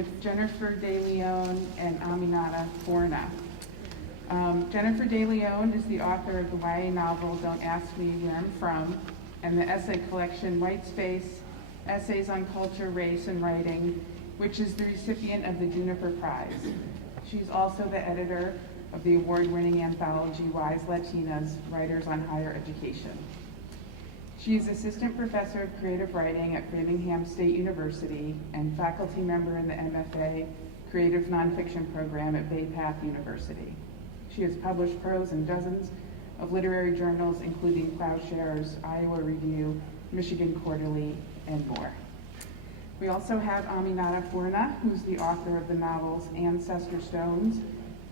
with Jennifer De Leon and Aminatta Forna. Jennifer De Leon is the author of the YA novel Don't Ask Me Where I'm From and the essay collection White Space, Essays on Culture, Race, and Writing, which is the recipient of the Juniper Prize. She's also the editor of the award-winning anthology Wise Latinas, Writers on Higher Education. She is assistant professor of creative writing at Framingham State University and faculty member in the MFA Creative Nonfiction program at Bay Path University. She has published prose in dozens of literary journals, including Plowshares, Iowa Review, Michigan Quarterly, and more. We also have Aminatta Forna, who's the author of the novels Ancestor Stones,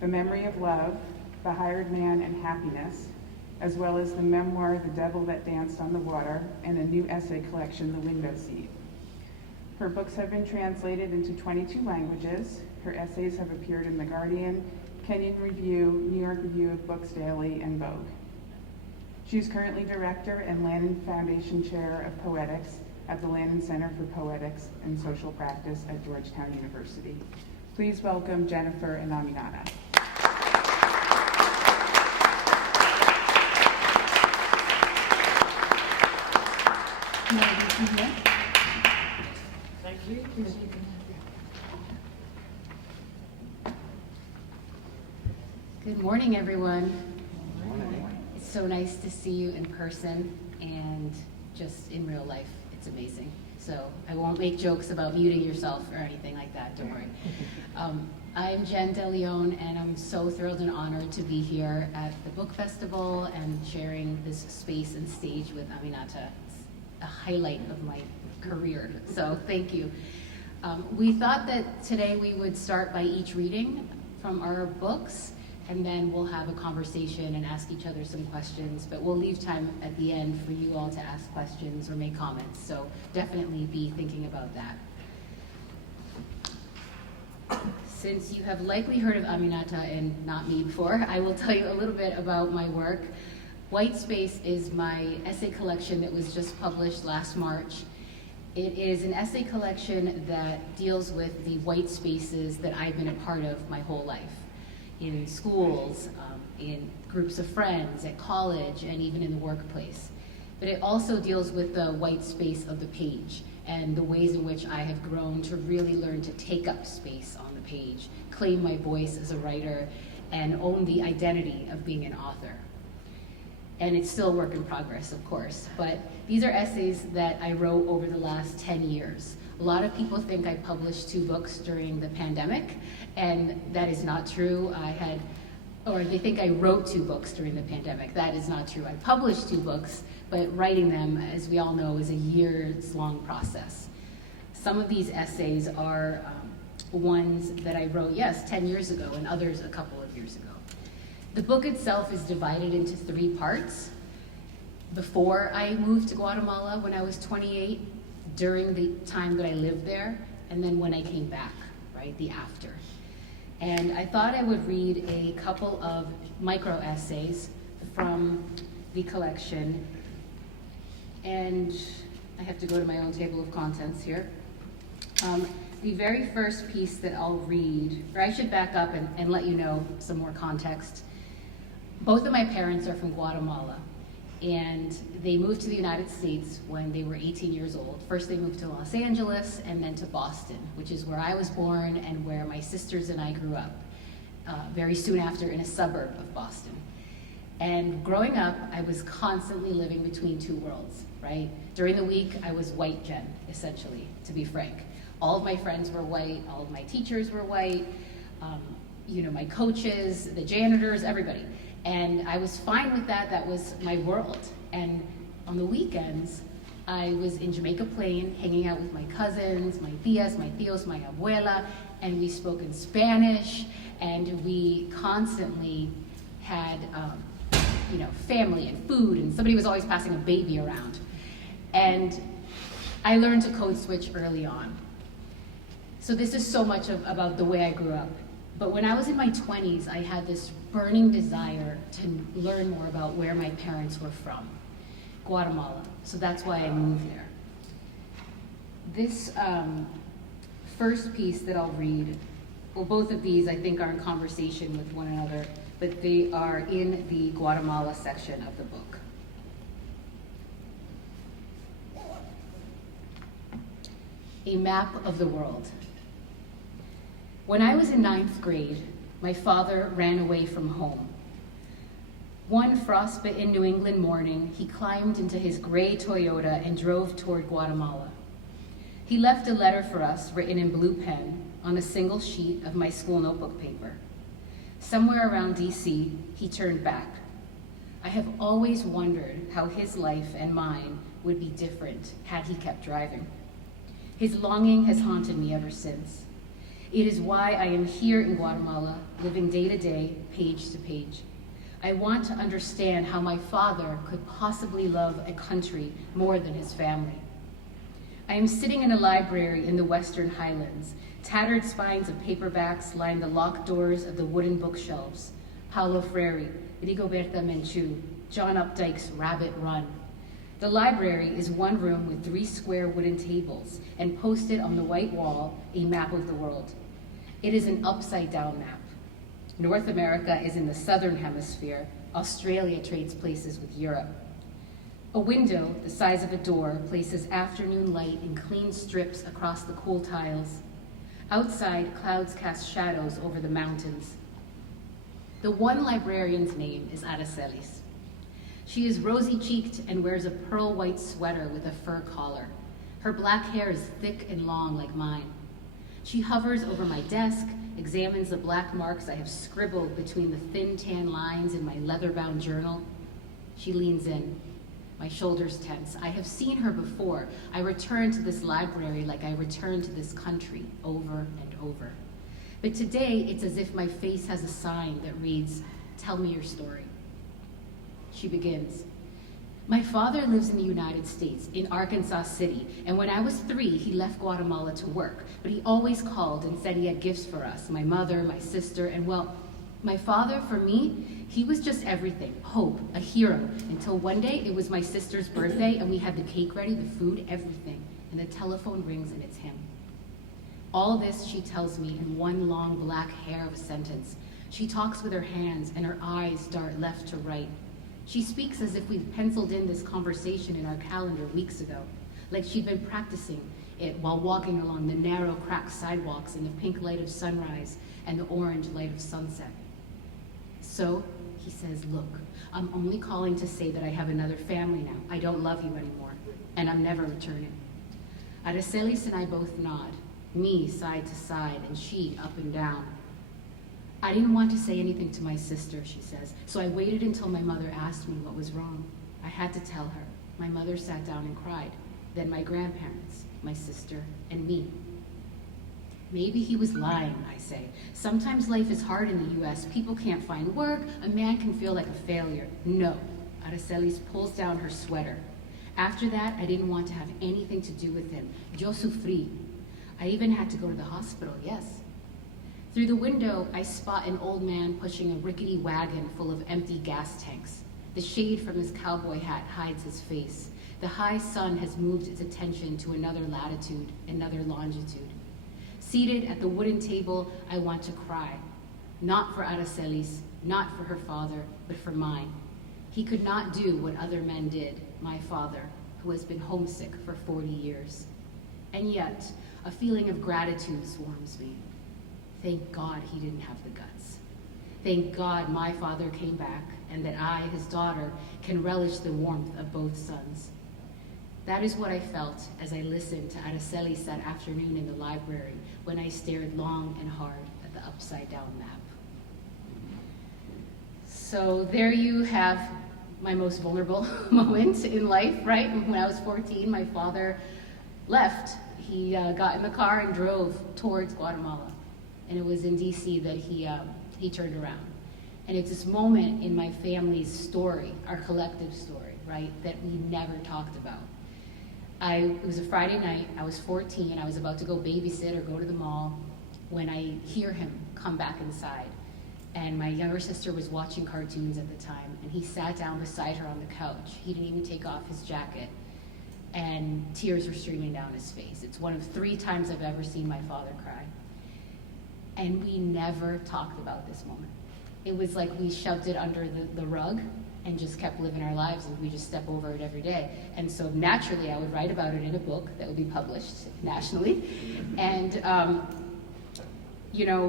The Memory of Love, The Hired Man, and Happiness, as well as the memoir The Devil That Danced on the Water, and a new essay collection, The Window Seat. Her books have been translated into 22 languages. Her essays have appeared in The Guardian, Kenyon Review, New York Review of Books Daily, and Vogue. She is currently director and Lannan Foundation Chair of Poetics at the Lannan Center for Poetics and Social Practice at Georgetown University. Please welcome Jennifer and Aminatta. Thank you. Good morning, everyone. Good morning. It's so nice to see you in person and just in real life. It's amazing. So I won't make jokes about muting yourself or anything like that, don't worry. I'm Jen De Leon, and I'm so thrilled and honored to be here at the book festival and sharing this space and stage with Aminatta. It's a highlight of my career, so thank you. We thought that today we would start by each reading from our books, and then we'll have a conversation and ask each other some questions, but we'll leave time at the end for you all to ask questions or make comments, so definitely be thinking about that. Since you have likely heard of Aminatta and not me before, I will tell you a little bit about my work. White Space is my essay collection that was just published last March. It is an essay collection that deals with the white spaces that I've been a part of my whole life. In schools, in groups of friends, at college, and even in the workplace. But it also deals with the white space of the page and the ways in which I have grown to really learn to take up space on the page, claim my voice as a writer, and own the identity of being an author. And it's still a work in progress, of course, but these are essays that I wrote over the last 10 years. A lot of people think I published 2 books during the pandemic, and that is not true. They think I wrote 2 books during the pandemic. That is not true. I published 2 books, but writing them, as we all know, is a years-long process. Some of these essays are ones that I wrote, 10 years ago, and others a couple of years ago. The book itself is divided into 3 parts. Before I moved to Guatemala when I was 28, during the time that I lived there, and then when I came back, right, the after. And I thought I would read a couple of micro essays from the collection. And I have to go to my own table of contents here. The very first piece that I'll read, or I should back up and let you know some more context. Both of my parents are from Guatemala, and they moved to the United States when they were 18 years old. First they moved to Los Angeles and then to Boston, which is where I was born and where my sisters and I grew up, very soon after in a suburb of Boston. And growing up, I was constantly living between 2 worlds, right? During the week, I was white Jen, essentially, to be frank. All of my friends were white, all of my teachers were white, my coaches, the janitors, everybody. And I was fine with that. That was my world. And on the weekends, I was in Jamaica Plain, hanging out with my cousins, my tias, my tios, my abuela, and we spoke in Spanish, and we constantly had, family and food, and somebody was always passing a baby around. And I learned to code switch early on. So this is so much about the way I grew up. But when I was in my 20s, I had this burning desire to learn more about where my parents were from, Guatemala. So that's why I moved there. This first piece that I'll read, well, both of these I think are in conversation with one another, but they are in the Guatemala section of the book. A map of the world. When I was in 9th grade, my father ran away from home. One frostbitten New England morning, he climbed into his gray Toyota and drove toward Guatemala. He left a letter for us written in blue pen on a single sheet of my school notebook paper. Somewhere around DC, he turned back. I have always wondered how his life and mine would be different had he kept driving. His longing has haunted me ever since. It is why I am here in Guatemala, living day to day, page to page. I want to understand how my father could possibly love a country more than his family. I am sitting in a library in the Western Highlands. Tattered spines of paperbacks line the locked doors of the wooden bookshelves. Paulo Freire, Rigoberta Menchú, John Updike's Rabbit Run. The library is one room with 3 square wooden tables, and posted on the white wall, a map of the world. It is an upside-down map. North America is in the southern hemisphere. Australia trades places with Europe. A window the size of a door places afternoon light in clean strips across the cool tiles. Outside, clouds cast shadows over the mountains. The one librarian's name is Aracelis. She is rosy-cheeked and wears a pearl white sweater with a fur collar. Her black hair is thick and long like mine. She hovers over my desk, examines the black marks I have scribbled between the thin tan lines in my leather-bound journal. She leans in. My shoulders tense. I have seen her before. I return to this library like I return to this country over and over. But today, it's as if my face has a sign that reads, "Tell me your story." She begins. My father lives in the United States, in Arkansas City, and when I was 3, he left Guatemala to work, but he always called and said he had gifts for us, my mother, my sister, and well, my father, for me, he was just everything, hope, a hero, until one day it was my sister's birthday and we had the cake ready, the food, everything, and the telephone rings and it's him. All this she tells me in one long black hair of a sentence. She talks with her hands and her eyes dart left to right. She speaks as if we'd penciled in this conversation in our calendar weeks ago, like she'd been practicing it while walking along the narrow, cracked sidewalks in the pink light of sunrise and the orange light of sunset. So, he says, look, I'm only calling to say that I have another family now. I don't love you anymore, and I'm never returning. Aracelis and I both nod, me side to side, and she up and down. I didn't want to say anything to my sister, she says, so I waited until my mother asked me what was wrong. I had to tell her. My mother sat down and cried. Then my grandparents, my sister, and me. Maybe he was lying, I say. Sometimes life is hard in the US. People can't find work. A man can feel like a failure. No. Aracelis pulls down her sweater. After that, I didn't want to have anything to do with him. Yo sufrí. I even had to go to the hospital, yes. Through the window, I spot an old man pushing a rickety wagon full of empty gas tanks. The shade from his cowboy hat hides his face. The high sun has moved its attention to another latitude, another longitude. Seated at the wooden table, I want to cry. Not for Aracelis, not for her father, but for mine. He could not do what other men did, my father, who has been homesick for 40 years. And yet, a feeling of gratitude swarms me. Thank God he didn't have the guts. Thank God my father came back and that I, his daughter, can relish the warmth of both sons. That is what I felt as I listened to Aracelis that afternoon in the library when I stared long and hard at the upside-down map. So there you have my most vulnerable moment in life, right? When I was 14, my father left. He got in the car and drove towards Guatemala. And it was in DC that he turned around. And it's this moment in my family's story, our collective story, right, that we never talked about. It was a Friday night, I was 14, I was about to go babysit or go to the mall when I hear him come back inside. And my younger sister was watching cartoons at the time, and he sat down beside her on the couch. He didn't even take off his jacket. and tears were streaming down his face. It's one of 3 times I've ever seen my father cry. And we never talked about this moment. It was like we shoved it under the rug and just kept living our lives, and we just step over it every day. And so naturally, I would write about it in a book that would be published nationally. And,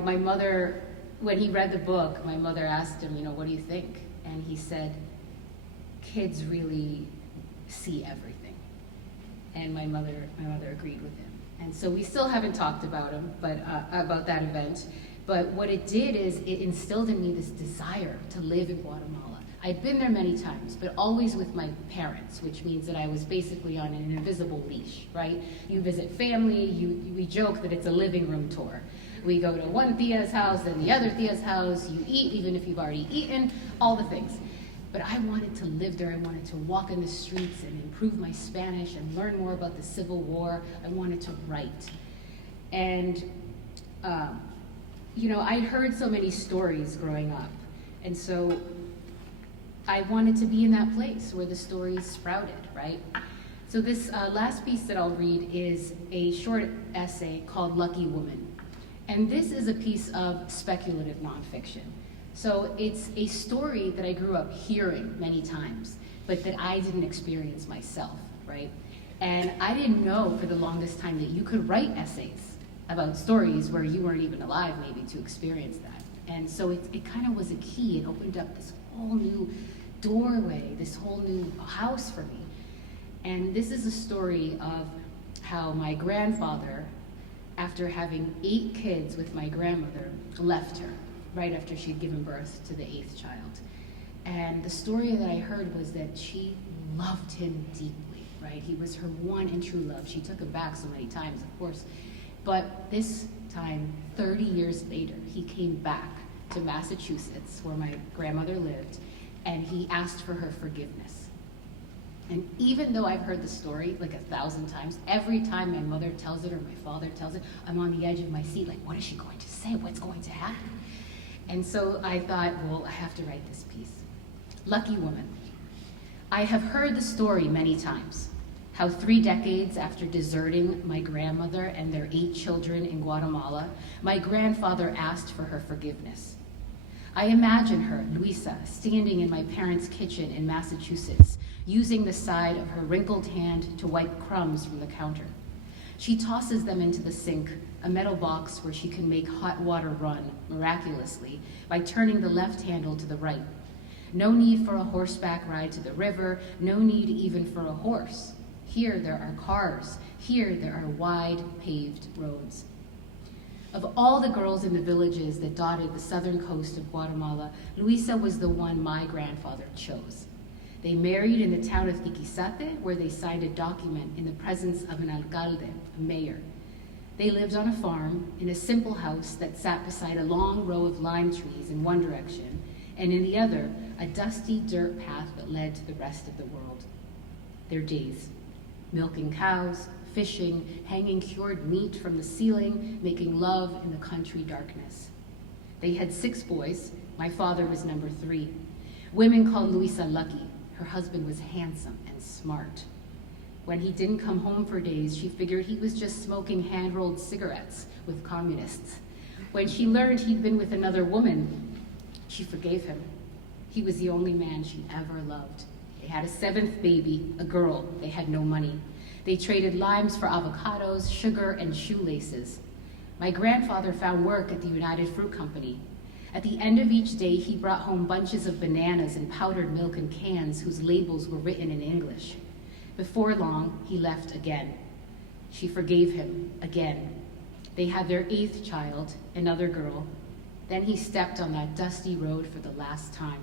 my mother, when he read the book, my mother asked him, what do you think? And he said, kids really see everything. And my mother agreed with him. And so we still haven't talked about him, about that event. But what it did is it instilled in me this desire to live in Guatemala. I'd been there many times, but always with my parents, which means that I was basically on an invisible leash, right? You visit family, we joke that it's a living room tour. We go to one tia's house, then the other tia's house, you eat, even if you've already eaten, all the things. But I wanted to live there. I wanted to walk in the streets and improve my Spanish and learn more about the Civil War. I wanted to write. And, I'd heard so many stories growing up. And so I wanted to be in that place where the stories sprouted, right? So this last piece that I'll read is a short essay called Lucky Woman. And this is a piece of speculative nonfiction. So it's a story that I grew up hearing many times, but that I didn't experience myself, right? And I didn't know for the longest time that you could write essays about stories where you weren't even alive maybe to experience that. And so it kind of was a key. It opened up this whole new doorway, this whole new house for me. And this is a story of how my grandfather, after having 8 kids with my grandmother, left her right after she'd given birth to the 8th child. And the story that I heard was that she loved him deeply, right? He was her one and true love. She took him back so many times, of course. But this time, 30 years later, he came back to Massachusetts, where my grandmother lived, and he asked for her forgiveness. And even though I've heard the story like 1,000 times, every time my mother tells it or my father tells it, I'm on the edge of my seat, like, what is she going to say? What's going to happen? And so I thought, well, I have to write this piece. Lucky Woman. I have heard the story many times, how 3 decades after deserting my grandmother and their 8 children in Guatemala, my grandfather asked for her forgiveness. I imagine her, Luisa, standing in my parents' kitchen in Massachusetts, using the side of her wrinkled hand to wipe crumbs from the counter. She tosses them into the sink, a metal box where she can make hot water run, miraculously, by turning the left handle to the right. No need for a horseback ride to the river, no need even for a horse. Here there are cars, here there are wide paved roads. Of all the girls in the villages that dotted the southern coast of Guatemala, Luisa was the one my grandfather chose. They married in the town of Tiquizate, where they signed a document in the presence of an alcalde, a mayor. They lived on a farm in a simple house that sat beside a long row of lime trees in one direction, and in the other, a dusty dirt path that led to the rest of the world. Their days: milking cows, fishing, hanging cured meat from the ceiling, making love in the country darkness. They had 6 boys. My father was number 3. Women called Luisa lucky. Her husband was handsome and smart. When he didn't come home for days, she figured he was just smoking hand-rolled cigarettes with communists. When she learned he'd been with another woman, she forgave him. He was the only man she ever loved. They had a 7th baby, a girl. They had no money. They traded limes for avocados, sugar, and shoelaces. My grandfather found work at the United Fruit Company. At the end of each day, he brought home bunches of bananas and powdered milk in cans whose labels were written in English. Before long, he left again. She forgave him again. They had their 8th child, another girl. Then he stepped on that dusty road for the last time.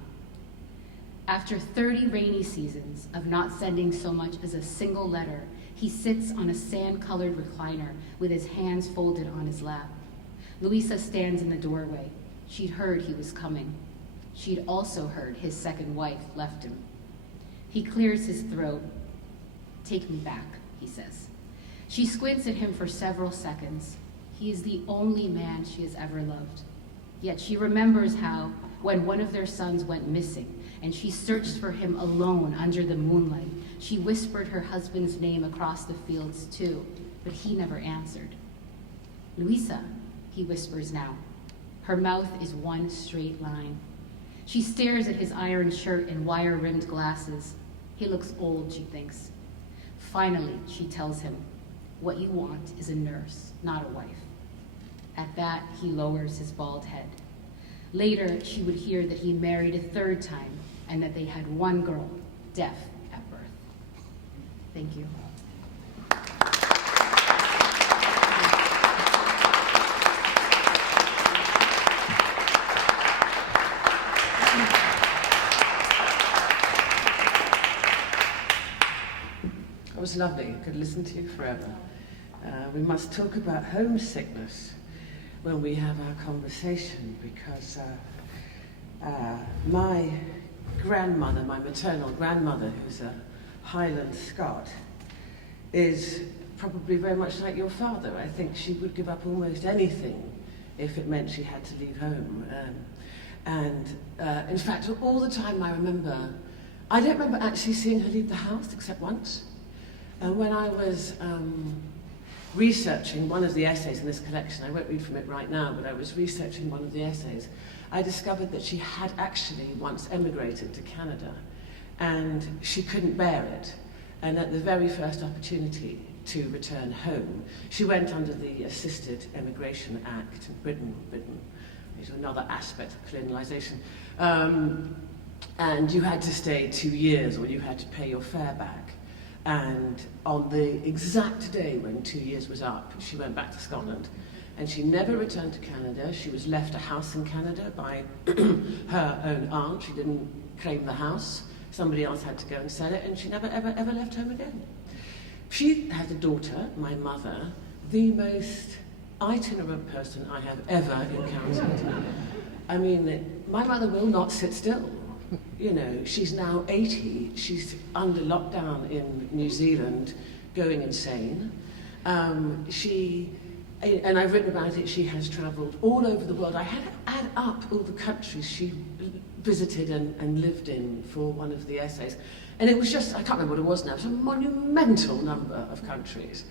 After 30 rainy seasons of not sending so much as a single letter, he sits on a sand-colored recliner with his hands folded on his lap. Luisa stands in the doorway. She'd heard he was coming. She'd also heard his 2nd wife left him. He clears his throat. "Take me back," he says. She squints at him for several seconds. He is the only man she has ever loved. Yet she remembers how, when one of their sons went missing, and she searched for him alone under the moonlight. She whispered her husband's name across the fields too, but he never answered. Luisa, he whispers now. Her mouth is one straight line. She stares at his iron shirt and wire-rimmed glasses. He looks old, she thinks. Finally, she tells him, what you want is a nurse, not a wife. At that, he lowers his bald head. Later, she would hear that he married a third time and that they had one girl, deaf at birth. Thank you. It was lovely. I could listen to you forever. We must talk about homesickness when we have our conversation, because my grandmother, my maternal grandmother, who's a Highland Scot, is probably very much like your father. I think she would give up almost anything if it meant she had to leave home. In fact, all the time I don't remember actually seeing her leave the house except once. When I was researching one of the essays in this collection, I won't read from it right now, but I was researching one of the essays, I discovered that she had actually once emigrated to Canada, and she couldn't bear it. And at the very first opportunity to return home, she went under the Assisted Emigration Act in Britain is another aspect of colonialisation. And you had to stay 2 years, or you had to pay your fare back. And on the exact day when 2 years was up, she went back to Scotland, and she never returned to Canada. She was left a house in Canada by her own aunt. She didn't claim the house. Somebody else had to go and sell it, and she never, ever, ever left home again. She had a daughter, my mother, the most itinerant person I have ever encountered. I mean, my mother will not sit still. You know, she's now 80, she's under lockdown in New Zealand, going insane. And I've written about it, she has travelled all over the world. I had to add up all the countries she visited and lived in for one of the essays. And it was just, I can't remember what it was now, it was a monumental number of countries.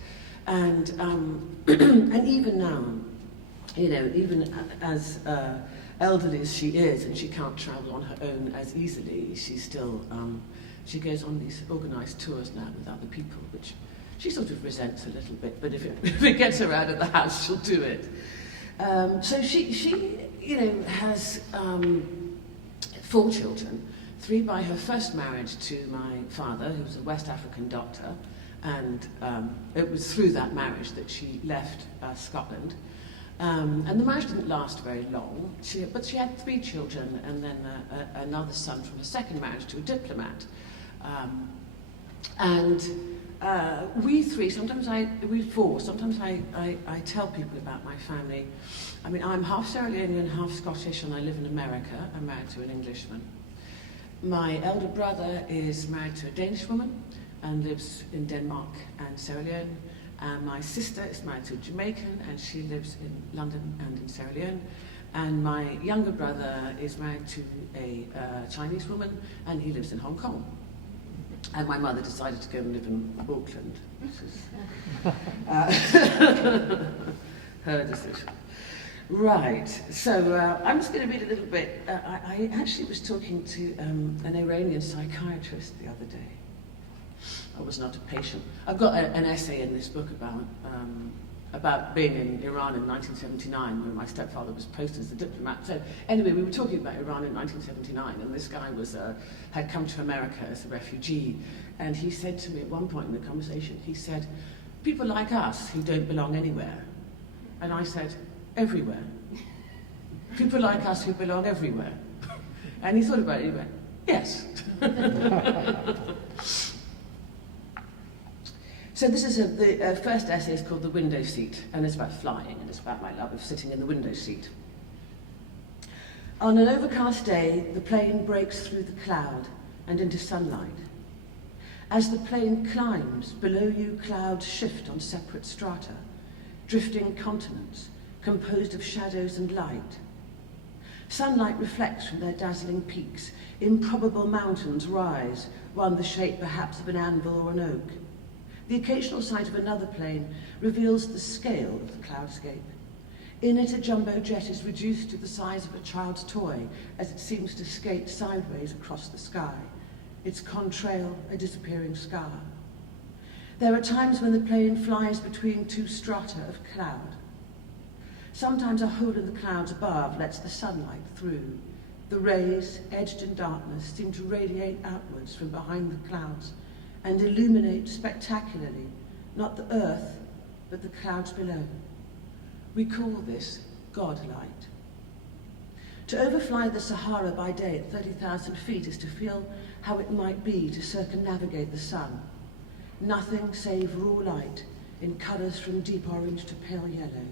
And, and even now, you know, even as elderly as she is, and she can't travel on her own as easily, she still, she goes on these organised tours now with other people, which she sort of resents a little bit, but if it gets her out of the house, she'll do it. So she, you know, has 4 children, 3 by her first marriage to my father, who was a West African doctor, and it was through that marriage that she left Scotland. And the marriage didn't last very long, but she had 3 children, and then another son from her second marriage to a diplomat. We 4, sometimes I tell people about my family. I mean, I'm half Sierra Leonean, half Scottish, and I live in America. I'm married to an Englishman. My elder brother is married to a Danish woman and lives in Denmark and Sierra Leone. And my sister is married to a Jamaican, and she lives in London and in Sierra Leone. And my younger brother is married to a Chinese woman, and he lives in Hong Kong. And my mother decided to go and live in Auckland, which is her decision. Right, so I'm just going to read a little bit. I actually was talking to an Iranian psychiatrist the other day. I was not a patient. I've got an essay in this book about being in Iran in 1979, when my stepfather was posted as a diplomat. So anyway, we were talking about Iran in 1979, and this guy had come to America as a refugee, and he said to me at one point in the conversation, he said, "People like us who don't belong anywhere." And I said, "Everywhere. People like us who belong everywhere." And he thought about it, he went, "Yes." So this is the first essay is called The Window Seat, and it's about flying, and it's about my love of sitting in the window seat. On an overcast day, the plane breaks through the cloud and into sunlight. As the plane climbs, below you clouds shift on separate strata, drifting continents composed of shadows and light. Sunlight reflects from their dazzling peaks. Improbable mountains rise, one the shape perhaps of an anvil or an oak. The occasional sight of another plane reveals the scale of the cloudscape. In it, a jumbo jet is reduced to the size of a child's toy as it seems to skate sideways across the sky, its contrail a disappearing scar. There are times when the plane flies between two strata of cloud. Sometimes a hole in the clouds above lets the sunlight through. The rays, edged in darkness, seem to radiate outwards from behind the clouds and illuminate spectacularly, not the earth, but the clouds below. We call this God-light. To overfly the Sahara by day at 30,000 feet is to feel how it might be to circumnavigate the sun. Nothing save raw light in colours from deep orange to pale yellow,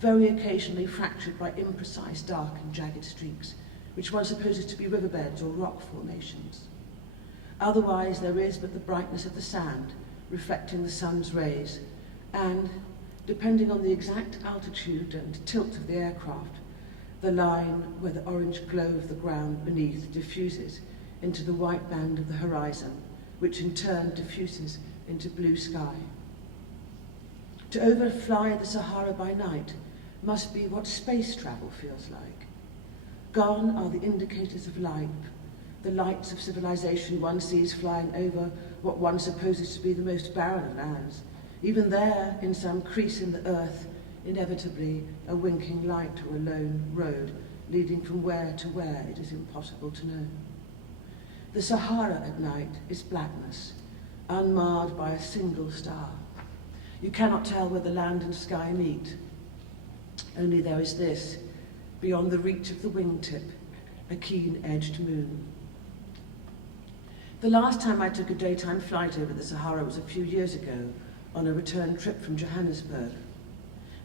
very occasionally fractured by imprecise dark and jagged streaks, which one supposes to be riverbeds or rock formations. Otherwise, there is but the brightness of the sand reflecting the sun's rays, and, depending on the exact altitude and tilt of the aircraft, the line where the orange glow of the ground beneath diffuses into the white band of the horizon, which in turn diffuses into blue sky. To overfly the Sahara by night must be what space travel feels like. Gone are the indicators of life, the lights of civilization one sees flying over what one supposes to be the most barren of lands. Even there, in some crease in the earth, inevitably a winking light or a lone road leading from where to where it is impossible to know. The Sahara at night is blackness, unmarred by a single star. You cannot tell where the land and sky meet. Only there is this, beyond the reach of the wingtip, a keen-edged moon. The last time I took a daytime flight over the Sahara was a few years ago, on a return trip from Johannesburg.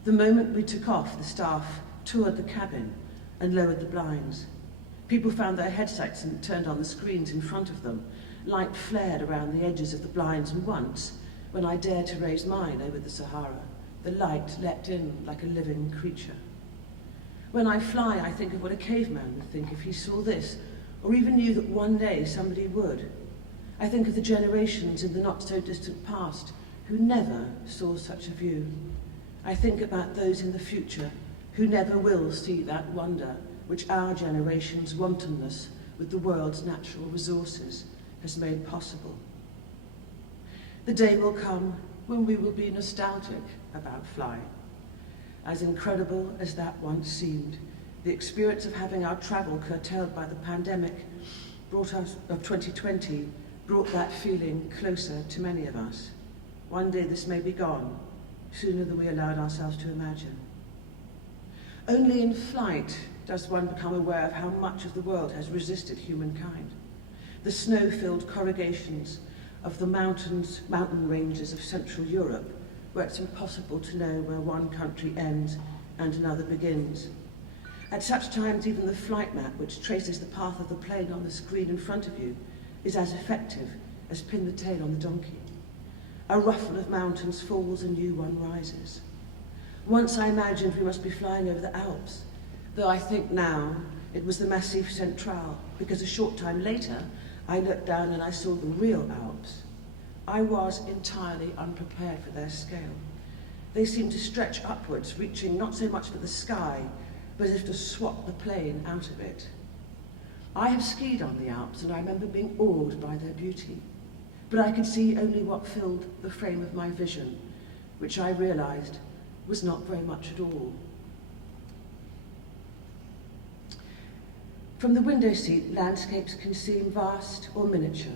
The moment we took off, the staff toured the cabin and lowered the blinds. People found their headsets and turned on the screens in front of them. Light flared around the edges of the blinds, and once, when I dared to raise mine over the Sahara, the light leapt in like a living creature. When I fly, I think of what a caveman would think if he saw this, or even knew that one day somebody would. I think of the generations in the not-so-distant past who never saw such a view. I think about those in the future who never will see that wonder which our generation's wantonness with the world's natural resources has made possible. The day will come when we will be nostalgic about flying. As incredible as that once seemed, the experience of having our travel curtailed by the pandemic of 2020 brought that feeling closer to many of us. One day this may be gone, sooner than we allowed ourselves to imagine. Only in flight does one become aware of how much of the world has resisted humankind. The snow-filled corrugations of the mountain ranges of Central Europe, where it's impossible to know where one country ends and another begins. At such times, even the flight map, which traces the path of the plane on the screen in front of you, is as effective as pin the tail on the donkey. A ruffle of mountains falls, a new one rises. Once I imagined we must be flying over the Alps, though I think now it was the Massif Central, because a short time later I looked down and I saw the real Alps. I was entirely unprepared for their scale. They seemed to stretch upwards, reaching not so much for the sky, but as if to swat the plane out of it. I have skied on the Alps, and I remember being awed by their beauty, but I could see only what filled the frame of my vision, which I realized was not very much at all. From the window seat, landscapes can seem vast or miniature.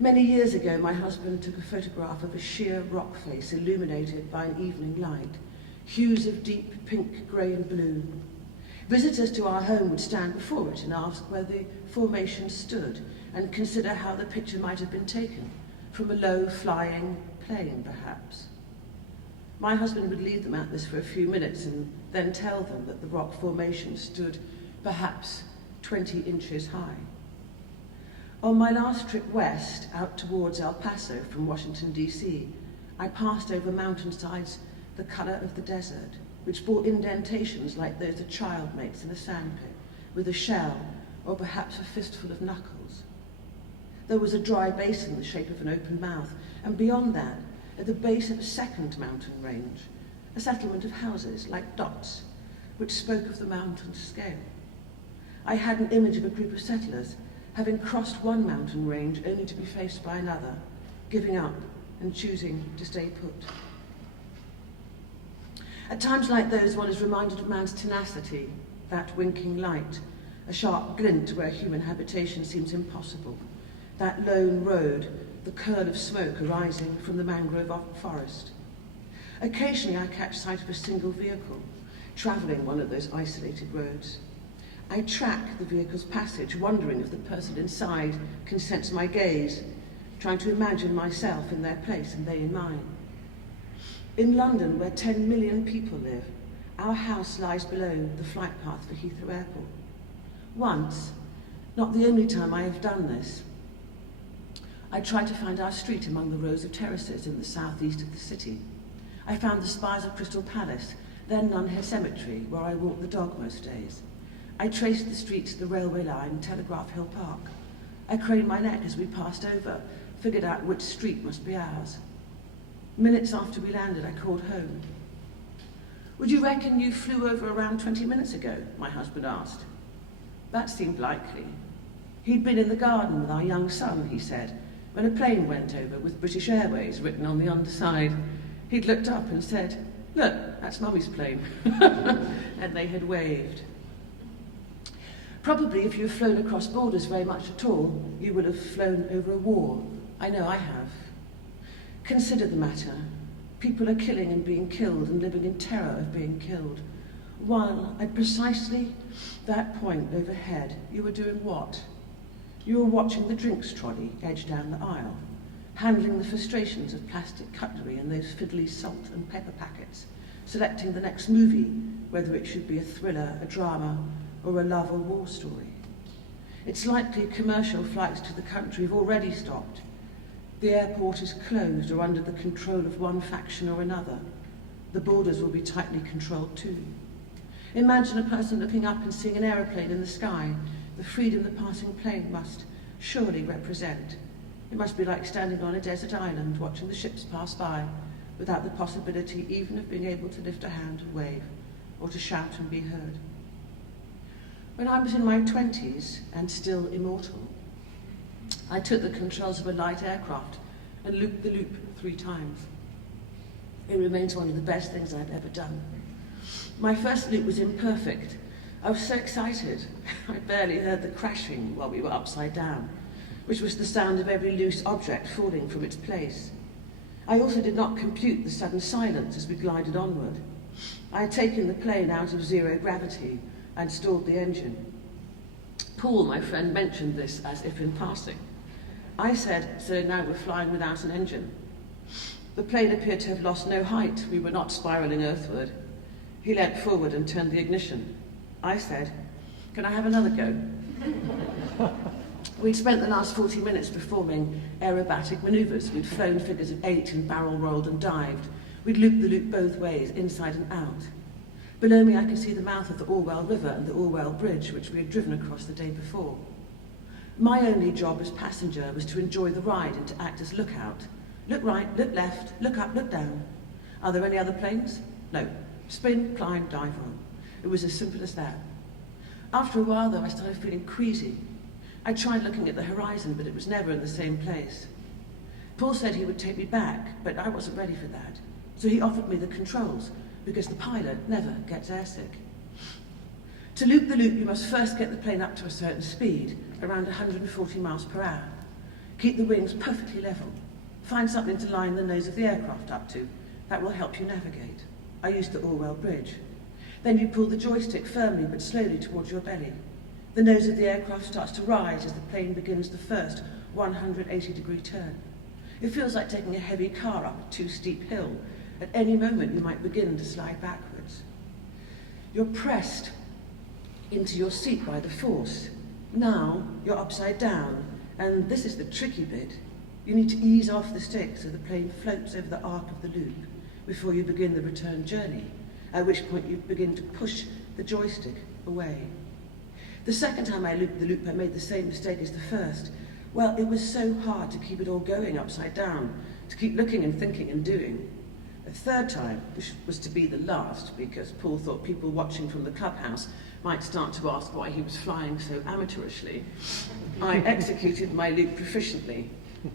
Many years ago, my husband took a photograph of a sheer rock face illuminated by an evening light, hues of deep pink, grey and blue. Visitors to our home would stand before it and ask where the formation stood and consider how the picture might have been taken, from a low-flying plane, perhaps. My husband would leave them at this for a few minutes and then tell them that the rock formation stood perhaps 20 inches high. On my last trip west, out towards El Paso from Washington, D.C., I passed over mountainsides the colour of the desert, which bore indentations like those a child makes in a sandpit, with a shell or perhaps a fistful of knuckles. There was a dry basin the shape of an open mouth, and beyond that, at the base of a second mountain range, a settlement of houses like dots, which spoke of the mountain's scale. I had an image of a group of settlers having crossed one mountain range only to be faced by another, giving up and choosing to stay put. At times like those, one is reminded of man's tenacity, that winking light, a sharp glint where human habitation seems impossible, that lone road, the curl of smoke arising from the mangrove forest. Occasionally I catch sight of a single vehicle, travelling one of those isolated roads. I track the vehicle's passage, wondering if the person inside can sense my gaze, trying to imagine myself in their place and they in mine. In London, where 10 million people live, our house lies below the flight path for Heathrow Airport. Once, not the only time I have done this, I tried to find our street among the rows of terraces in the southeast of the city. I found the spires of Crystal Palace, then Nunhead Cemetery, where I walk the dog most days. I traced the street to the railway line, Telegraph Hill Park. I craned my neck as we passed over, figured out which street must be ours. Minutes after we landed, I called home. "Would you reckon you flew over around 20 minutes ago?" my husband asked. That seemed likely. He'd been in the garden with our young son, he said, when a plane went over with British Airways written on the underside. He'd looked up and said, "Look, that's Mummy's plane." And they had waved. Probably if you've flown across borders very much at all, you would have flown over a war. I know I have. Consider the matter. People are killing and being killed and living in terror of being killed. While at precisely that point overhead, you were doing what? You were watching the drinks trolley edge down the aisle, handling the frustrations of plastic cutlery and those fiddly salt and pepper packets, selecting the next movie, whether it should be a thriller, a drama, or a love or war story. It's likely commercial flights to the country have already stopped. The airport is closed or under the control of one faction or another. The borders will be tightly controlled too. Imagine a person looking up and seeing an aeroplane in the sky. The freedom the passing plane must surely represent. It must be like standing on a desert island watching the ships pass by without the possibility even of being able to lift a hand and wave or to shout and be heard. When I was in my 20s and still immortal, I took the controls of a light aircraft and looped the loop 3 times. It remains one of the best things I've ever done. My first loop was imperfect. I was so excited, I barely heard the crashing while we were upside down, which was the sound of every loose object falling from its place. I also did not compute the sudden silence as we glided onward. I had taken the plane out of zero gravity and stalled the engine. Paul, my friend, mentioned this as if in passing. I said, "So now we're flying without an engine." The plane appeared to have lost no height. We were not spiralling earthward. He leant forward and turned the ignition. I said, "Can I have another go?" We'd spent the last 40 minutes performing aerobatic manoeuvres. We'd flown figures of 8 and barrel rolled and dived. We'd looped the loop both ways, inside and out. Below me I could see the mouth of the Orwell River and the Orwell Bridge, which we had driven across the day before. My only job as passenger was to enjoy the ride and to act as lookout. Look right, look left, look up, look down. Are there any other planes? No. Spin, climb, dive, roll. It was as simple as that. After a while, though, I started feeling queasy. I tried looking at the horizon, but it was never in the same place. Paul said he would take me back, but I wasn't ready for that. So he offered me the controls, because the pilot never gets airsick. To loop the loop, you must first get the plane up to a certain speed, around 140 miles per hour. Keep the wings perfectly level. Find something to line the nose of the aircraft up to. That will help you navigate. I used the Orwell Bridge. Then you pull the joystick firmly but slowly towards your belly. The nose of the aircraft starts to rise as the plane begins the first 180-degree turn. It feels like taking a heavy car up a too steep hill. At any moment you might begin to slide backwards. You're pressed into your seat by the force. Now you're upside down, and this is the tricky bit. You need to ease off the stick so the plane floats over the arc of the loop before you begin the return journey. at which point you begin to push the joystick away. The second time I looped the loop, I made the same mistake as the first. Well, it was so hard to keep it all going upside down, to keep looking and thinking and doing. The third time, which was to be the last, because Paul thought people watching from the clubhouse might start to ask why he was flying so amateurishly, I executed my loop proficiently.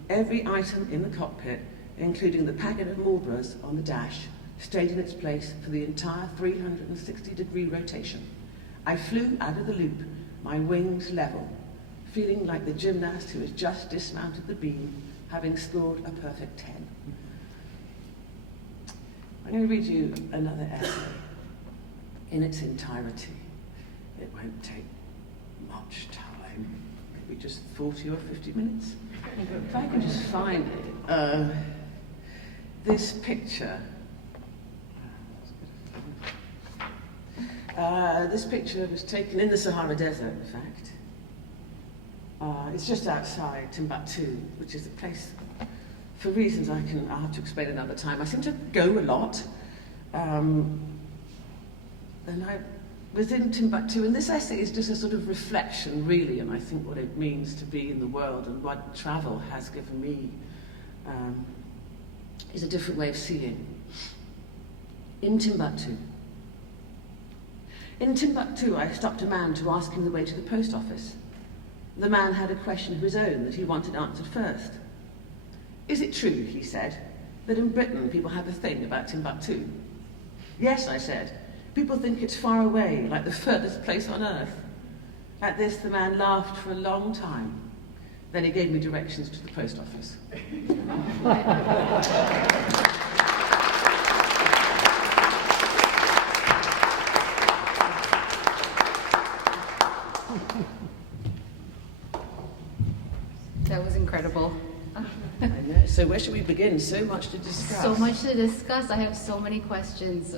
Every item in the cockpit, including the packet of Marlboros on the dash, stayed in its place for the entire 360-degree rotation. I flew out of the loop, my wings level, feeling like the gymnast who has just dismounted the beam, having scored a perfect 10. I'm going to read you another essay in its entirety. It won't take much time, maybe just 40 or 50 minutes. If I can just find it. This picture. This picture was taken in the Sahara Desert, in fact. It's just outside Timbuktu, which is a place, for reasons I'll have to explain another time. I seem to go a lot. And I was in Timbuktu, and this essay is just a sort of reflection, really, and I think what it means to be in the world and what travel has given me is a different way of seeing. In Timbuktu. In Timbuktu, I stopped a man to ask him the way to the post office. The man had a question of his own that he wanted answered first. Is it true, he said, that in Britain people have a thing about Timbuktu? Yes, I said. People think it's far away, like the furthest place on earth. At this, the man laughed for a long time. Then he gave me directions to the post office. That was incredible. I know. So where should we begin? So much to discuss. So much to discuss. I have so many questions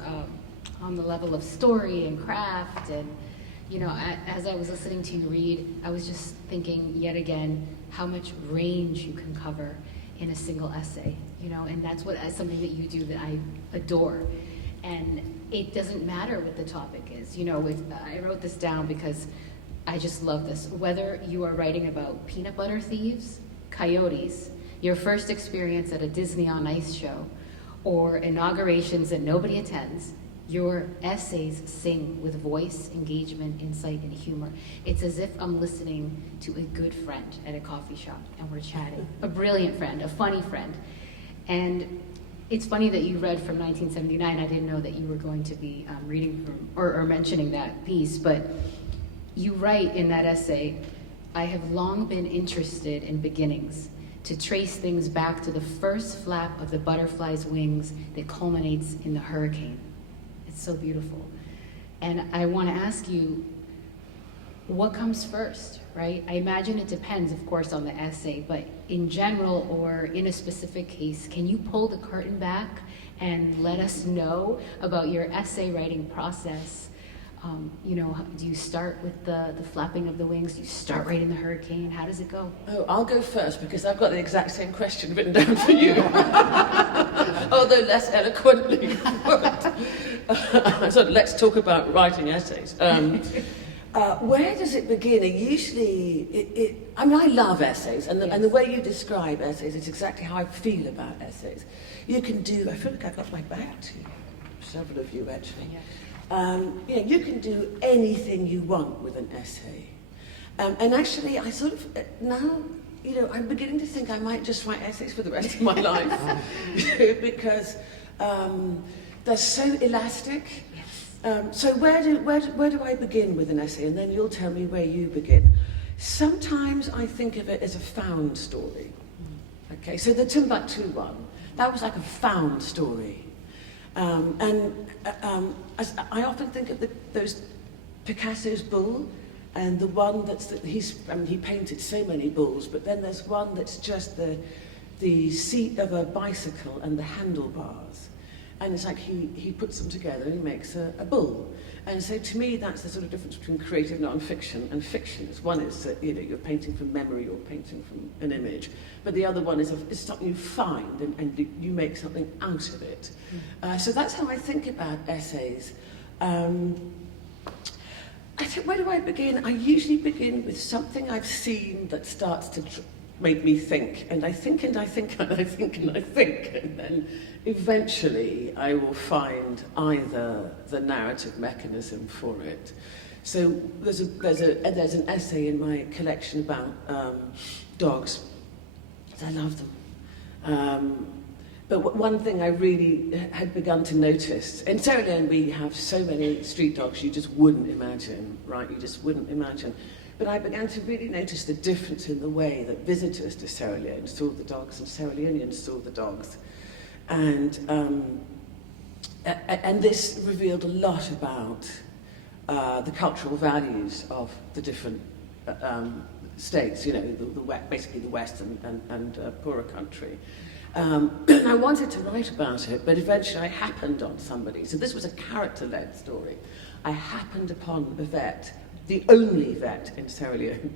on the level of story and craft. And, you know, as I was listening to you read, I was just thinking yet again how much range you can cover in a single essay, you know, and that's something that you do that I adore. And it doesn't matter what the topic is. You know, I wrote this down because I just love this. Whether you are writing about peanut butter thieves, coyotes, your first experience at a Disney on Ice show, or inaugurations that nobody attends, your essays sing with voice, engagement, insight, and humor. It's as if I'm listening to a good friend at a coffee shop and we're chatting. A brilliant friend, a funny friend. And it's funny that you read from 1979. I didn't know that you were going to be reading from or mentioning that piece, but you write in that essay, I have long been interested in beginnings, to trace things back to the first flap of the butterfly's wings that culminates in the hurricane. It's so beautiful. And I want to ask you, what comes first, right? I imagine it depends, of course, on the essay, but in general or in a specific case, can you pull the curtain back and let us know about your essay writing process? You know, do you start with the flapping of the wings? Do you start right in the hurricane? How does it go? Oh, I'll go first because I've got the exact same question written down for you. Although less eloquently. So let's talk about writing essays. Where does it begin? I mean, I love essays, and the way you describe essays is exactly how I feel about essays. You can do, I feel like I've got my back to you, several of you actually. Yeah. You can do anything you want with an essay. And actually, I sort of, now, you know, I'm beginning to think I might just write essays for the rest of my life. Because they're so elastic. Yes. So where do I begin with an essay? And then you'll tell me where you begin. Sometimes I think of it as a found story. Okay, so the Timbuktu one, that was like a found story. As I often think of those Picasso's bull, and the one he painted so many bulls, but then there's one that's just the seat of a bicycle and the handlebars, and it's like he puts them together and he makes a bull, And so to me, that's the sort of difference between creative non-fiction and fiction. One is that you're painting from memory or painting from an image, but the other one is something you find and you make something out of it. So that's how I think about essays. I think, where do I begin? I usually begin with something I've seen that starts to make me think, and I think and I think and I think and I think, and then eventually I will find either the narrative mechanism for it. So there's an essay in my collection about dogs. I love them. But one thing I really had begun to notice, in Sierra Leone we have so many street dogs you just wouldn't imagine, right? You just wouldn't imagine. But I began to really notice the difference in the way that visitors to Sierra Leone saw the dogs and Sierra Leoneans saw the dogs. And this revealed a lot about the cultural values of the different states, basically the West and poorer country. I wanted to write about it, but eventually I happened on somebody. So this was a character-led story. I happened upon a vet, the only vet in Sierra Leone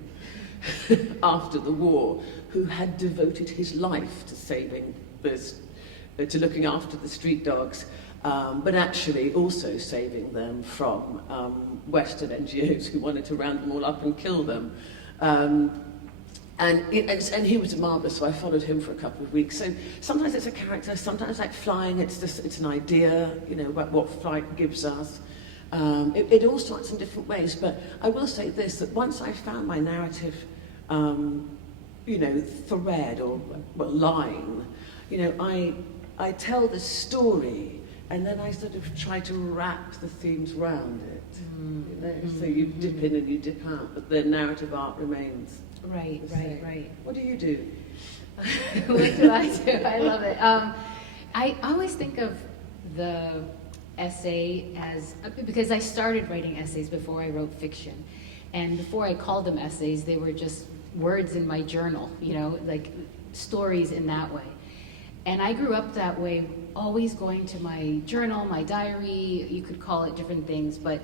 after the war, who had devoted his life to saving to looking after the street dogs, but actually also saving them from Western NGOs who wanted to round them all up and kill them. And he was marvellous, so I followed him for a couple of weeks. So sometimes it's a character, sometimes like flying, it's an idea, about what flight gives us. It all starts in different ways, but I will say this, that once I found my narrative, thread or line, I tell the story, and then I sort of try to wrap the themes around it. So you dip in and you dip out, but the narrative arc remains. Right. What do you do? What do I do? I love it. I always think of the essay as, because I started writing essays before I wrote fiction. And before I called them essays, they were just words in my journal, like stories in that way. And I grew up that way, always going to my journal, my diary, you could call it different things, but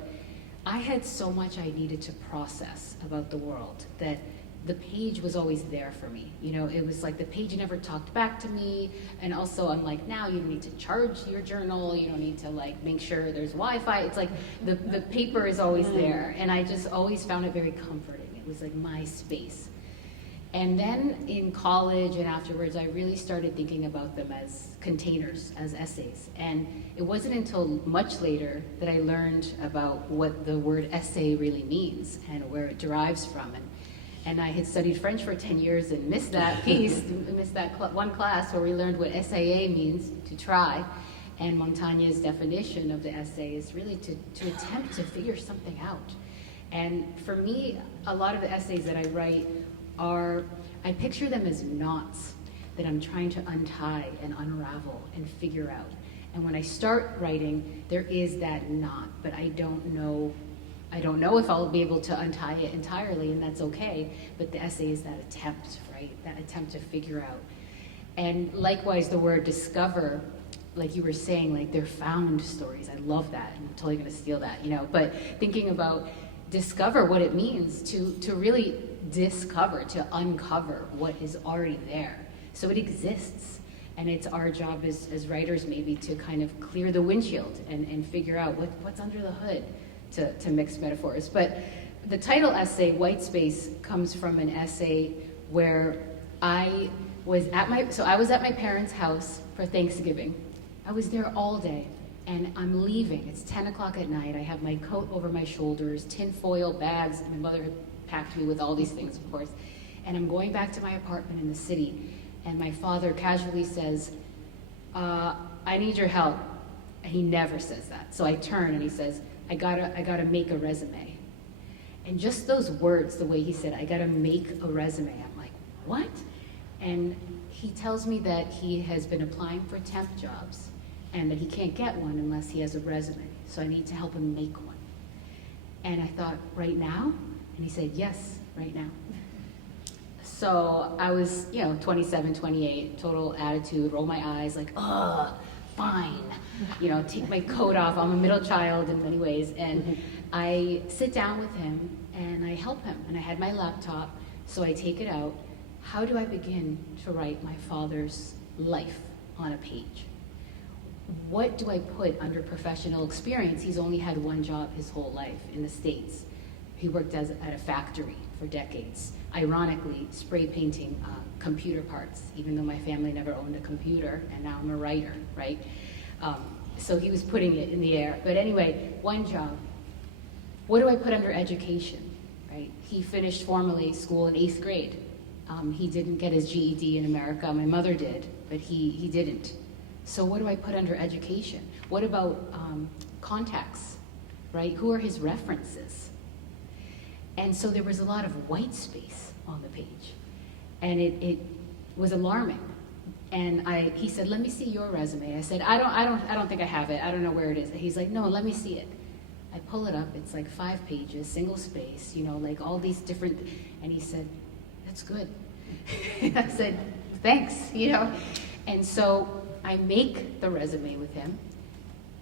I had so much I needed to process about the world that the page was always there for me. It was like the page never talked back to me. And also I'm like, now you don't need to charge your journal. You don't need to make sure there's Wi-Fi. It's like the paper is always there. And I just always found it very comforting. It was like my space. And then in college and afterwards, I really started thinking about them as containers, as essays. And it wasn't until much later that I learned about what the word essay really means and where it derives from. And I had studied French for 10 years and missed that piece, missed that one class where we learned what essayer means, to try. And Montaigne's definition of the essay is really to attempt to figure something out. And for me, a lot of the essays that I write I picture them as knots that I'm trying to untie and unravel and figure out. And when I start writing, there is that knot, but I don't know if I'll be able to untie it entirely, and that's okay, but the essay is that attempt, right? That attempt to figure out. And likewise, the word discover, like you were saying, they're found stories. I love that. I'm totally gonna steal that, but thinking about discover what it means to really discover, to uncover what is already there. So it exists, and it's our job as writers maybe to kind of clear the windshield and figure out what's under the hood. To mix metaphors. But the title essay, White Space, comes from an essay where I was at my parents' house for Thanksgiving. I was there all day, and I'm leaving. It's 10 o'clock at night. I have my coat over my shoulders, tinfoil bags, and my mother had packed me with all these things, of course. And I'm going back to my apartment in the city, and my father casually says, I need your help. And he never says that. So I turn and he says, I gotta make a resume. And just those words, the way he said, I gotta make a resume. I'm like, what? And he tells me that he has been applying for temp jobs and that he can't get one unless he has a resume. So I need to help him make one. And I thought, right now? And he said, yes, right now. So I was, 27, 28, total attitude, roll my eyes, like, fine, take my coat off. I'm a middle child in many ways. And I sit down with him and I help him. And I had my laptop, so I take it out. How do I begin to write my father's life on a page? What do I put under professional experience? He's only had one job his whole life in the States. He worked at a factory for decades, ironically spray painting computer parts, even though my family never owned a computer, and now I'm a writer, right? So he was putting it in the air. But anyway, one job. What do I put under education, right? He finished formally school in 8th grade. He didn't get his GED in America. My mother did, but he didn't. So what do I put under education? What about contacts, right? Who are his references? And so there was a lot of white space on the page. And it was alarming. And he said, let me see your resume. I said, I don't think I have it. I don't know where it is. And he's like, no, let me see it. I pull it up. It's like 5 pages, single space, like all these different, and he said, that's good. I said, thanks, And so I make the resume with him,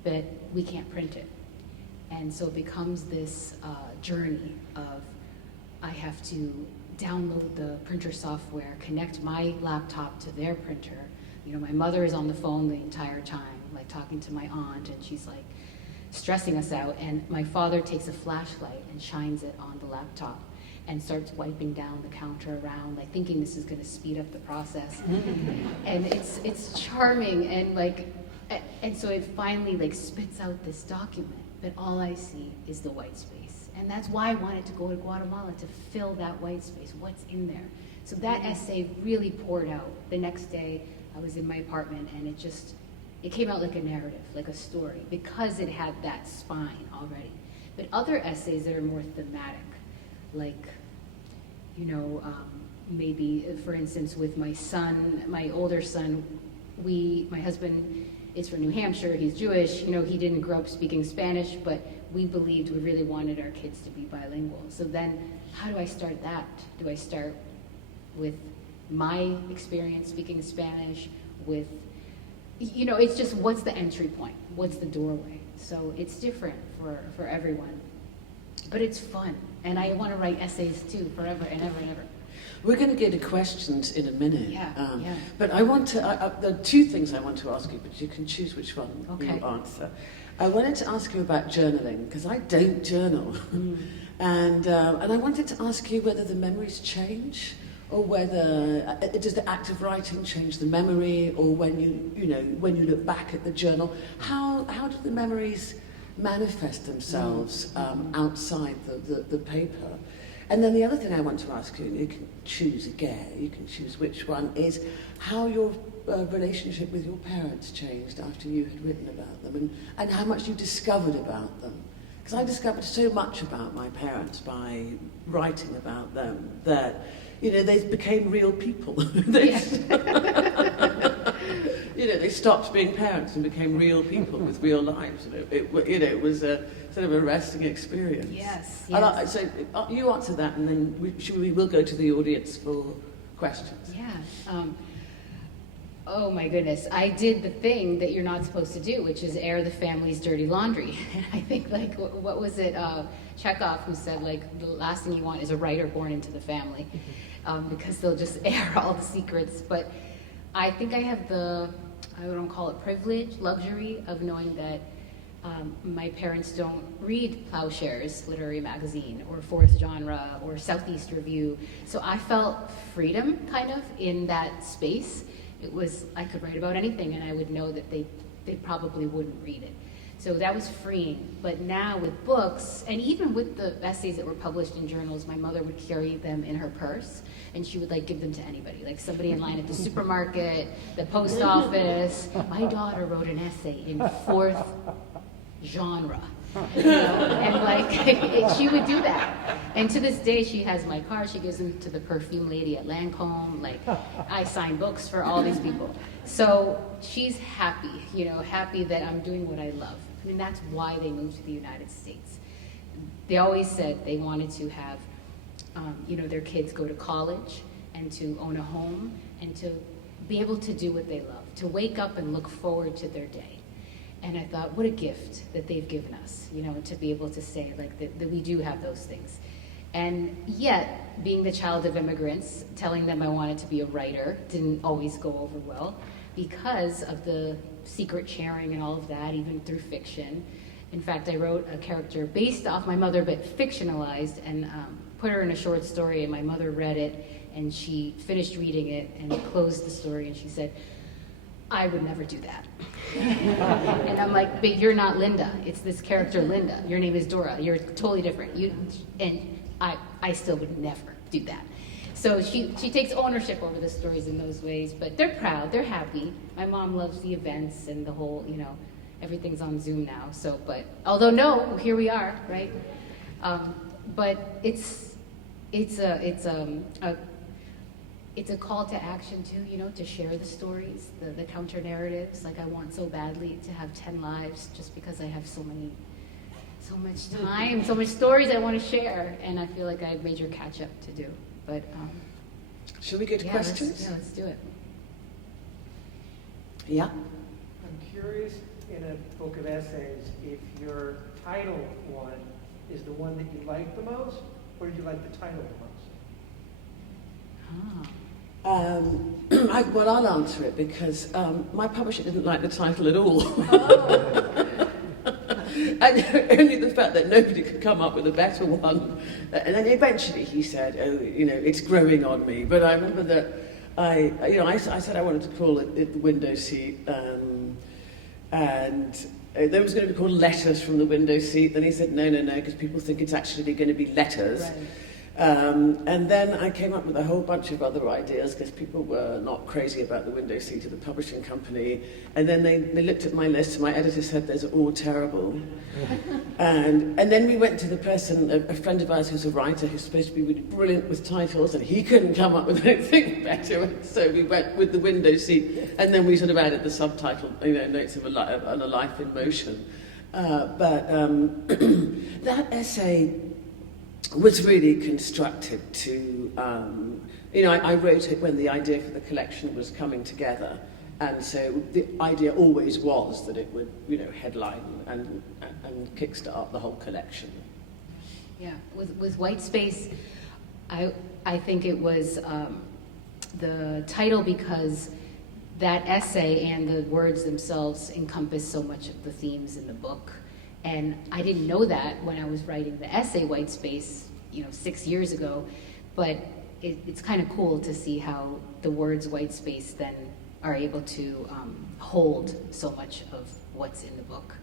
but we can't print it. And so it becomes this journey of I have to download the printer software, connect my laptop to their printer. My mother is on the phone the entire time, like talking to my aunt, and she's like stressing us out. And my father takes a flashlight and shines it on the laptop and starts wiping down the counter around, like thinking this is going to speed up the process. And it's charming, and so it finally spits out this document, but all I see is the white space. And that's why I wanted to go to Guatemala, to fill that white space. What's in there? So that essay really poured out. The next day, I was in my apartment, and it came out like a narrative, like a story, because it had that spine already. But other essays that are more thematic, like, maybe, for instance, with my son, my older son, my husband is from New Hampshire, he's Jewish, he didn't grow up speaking Spanish, but we really wanted our kids to be bilingual. So then, how do I start that? Do I start with my experience speaking Spanish, with, it's just, what's the entry point? What's the doorway? So it's different for everyone. But it's fun, and I want to write essays too, forever and ever and ever. We're going to get to questions in a minute. Yeah. But I want to, there are 2 things I want to ask you, but you can choose which one you answer. I wanted to ask you about journaling, because I don't journal. And I wanted to ask you whether the memories change, or whether, does the act of writing change the memory, or when you look back at the journal, how do the memories manifest themselves outside the paper? And then the other thing I want to ask you, you can choose again, you can choose which one, is how your relationship with your parents changed after you had written about them, and how much you discovered about them. Because I discovered so much about my parents by writing about them that, they became real people. They stopped being parents and became real people with real lives. It was a sort of arresting experience. Yes. So you answer that, and then we will go to the audience for questions. Yeah. Oh my goodness. I did the thing that you're not supposed to do, which is air the family's dirty laundry. And I think, what was it? Chekhov, who said, the last thing you want is a writer born into the family, because they'll just air all the secrets. But I think I have I don't call it privilege, luxury of knowing that my parents don't read Plowshares Literary Magazine or Fourth Genre or Southeast Review. So I felt freedom kind of in that space. I could write about anything, and I would know that they probably wouldn't read it. So that was freeing. But now with books, and even with the essays that were published in journals, my mother would carry them in her purse, and she would give them to anybody, like somebody in line at the supermarket, the post office. My daughter wrote an essay in Fourth Genre. And she would do that. And to this day, she has my card. She gives them to the perfume lady at Lancome. I sign books for all these people. So she's happy, happy that I'm doing what I love. I mean, that's why they moved to the United States. They always said they wanted to have, their kids go to college and to own a home and to be able to do what they love. to wake up and look forward to their day. And I thought, what a gift that they've given us, you know, to be able to say like that we do have those things. And yet, being the child of immigrants, telling them I wanted to be a writer didn't always go over well because of the secret sharing and all of that, even through fiction. In fact, I wrote a character based off my mother, but fictionalized, and put her in a short story, and my mother read it, and she finished reading it and closed the story, and she said, I would never do that. And I'm like, but you're not Linda. It's this character, Linda. Your name is Dora. You're totally different. And I still would never do that. So she takes ownership over the stories in those ways, but they're proud, they're happy. My mom loves the events and the whole, you know, everything's on Zoom now. So, but although no, here we are, right? But it's a call to action too, you know, to share the stories, the counter narratives. Like I want so badly to have 10 lives just because I have so much time, so much stories I want to share, and I feel like I have major catch up to do. But shall we go to questions? Let's do it. Yeah. I'm curious, in a book of essays, if your title one is the one that you like the most, or do you like the title the most? Well, I'll answer it because my publisher didn't like the title at all. And only the fact that nobody could come up with a better one. And then eventually he said, oh, you know, it's growing on me. But I remember that I said I wanted to call it The Window Seat. And there was going to be called Letters from the Window Seat. Then he said, no, because people think it's actually going to be letters. Right. And then I came up with a whole bunch of other ideas because people were not crazy about the window seat of the publishing company. And then they looked at my list and my editor said, those are all terrible. And then we went to the person, a friend of ours who's a writer who's supposed to be really brilliant with titles, and he couldn't come up with anything better. So we went with the window seat, and then we sort of added the subtitle, you know, Notes of a Life in Motion. But that essay was really constructed to, I wrote it when the idea for the collection was coming together, and so the idea always was that it would, you know, headline and kickstart the whole collection. Yeah, with White Space, I think it was the title because that essay and the words themselves encompass so much of the themes in the book. And I didn't know that when I was writing the essay White Space, 6 years ago, but it's kind of cool to see how the words white space then are able to hold so much of what's in the book.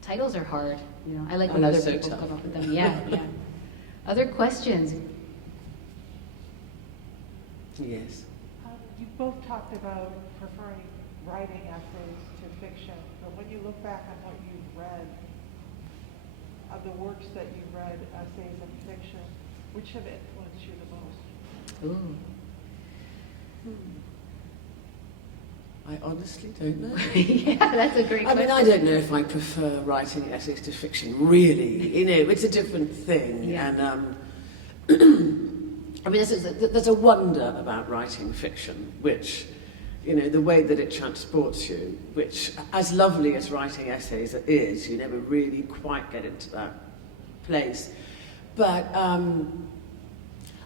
Titles are hard, I like when other people come up with them. Yeah. Other questions? Yes. You both talked about preferring writing essays to fiction, but when you look back on what you've read, of the works that you've read, essays and fiction, which have influenced you the most? Ooh. I honestly don't know. Yeah, that's a great question. I don't know if I prefer writing essays to fiction, really. It's a different thing. Yeah. And there's a wonder about writing fiction, which, the way that it transports you, which, as lovely as writing essays is, you never really quite get into that place. But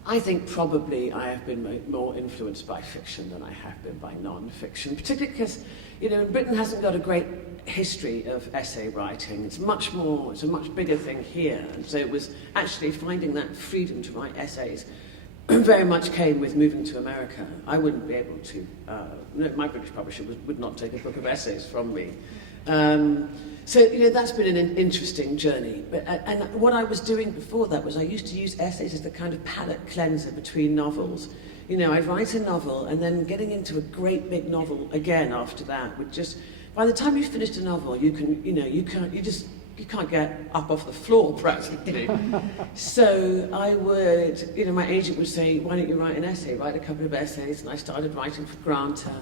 I think probably I have been more influenced by fiction than I have been by non-fiction, particularly because, Britain hasn't got a great history of essay writing. It's a much bigger thing here. And so it was actually finding that freedom to write essays very much came with moving to America. I wouldn't be able to, my British publisher would not take a book of essays from me. So that's been an interesting journey. But and what I was doing before that was I used to use essays as the kind of palate cleanser between novels. I'd write a novel and then getting into a great big novel again after that would just, by the time you finished a novel, you can't get up off the floor practically. So I would, my agent would say, why don't you write an essay? Write a couple of essays. And I started writing for Granta.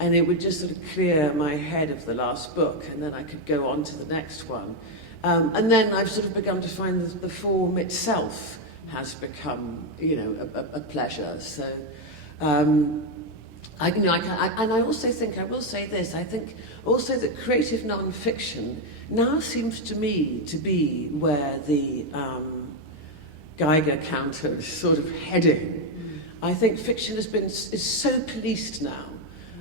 And it would just sort of clear my head of the last book, and then I could go on to the next one. And then I've sort of begun to find that the form itself has become, a pleasure. So And I also think, I will say this, I think also that creative non-fiction now seems to me to be where the Geiger counter is sort of heading. I think fiction is so policed now